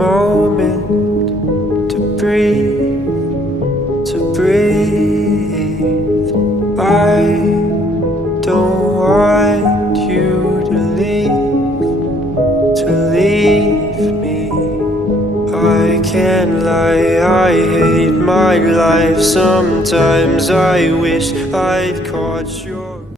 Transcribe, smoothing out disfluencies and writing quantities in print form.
moment to breathe, to breathe. I don't want you to leave me. I can't lie, I hate my life. Sometimes I wish I'd caught you.